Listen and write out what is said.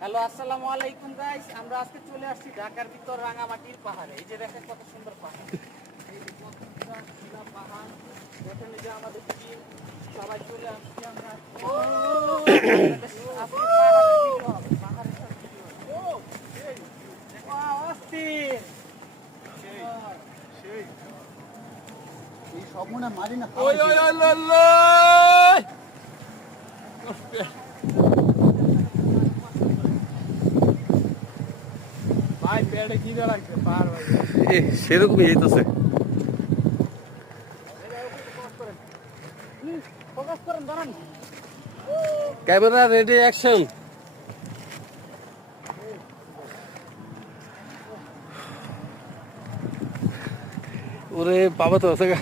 Hello, আসসালামু আলাইকুম guys. আমরা আজকে চলে আসছি ঢাকার ভিতর রাঙামাটির পাহাড়ে। এই যে দেখেন কত সুন্দর পাহাড়, এই যে কতটা নীলা পাহাড়। দেখেন এই যে আমাদের টিম সবাই চলে আসছি আমরা। আজকে পাহাড়ের ভিডিও হবে, পাহাড়ের সাথে ভিডিও হবে। অস্থির এই সব মনে মারি না ওই ওই ওই লই ভাই পেড়ে কি লাগছে পার ভাই সেরকমই হইতেছে। ফোকাস করেন, দাঁড়ান। Camera ready, action. ওরে বাবা তো আছে গা।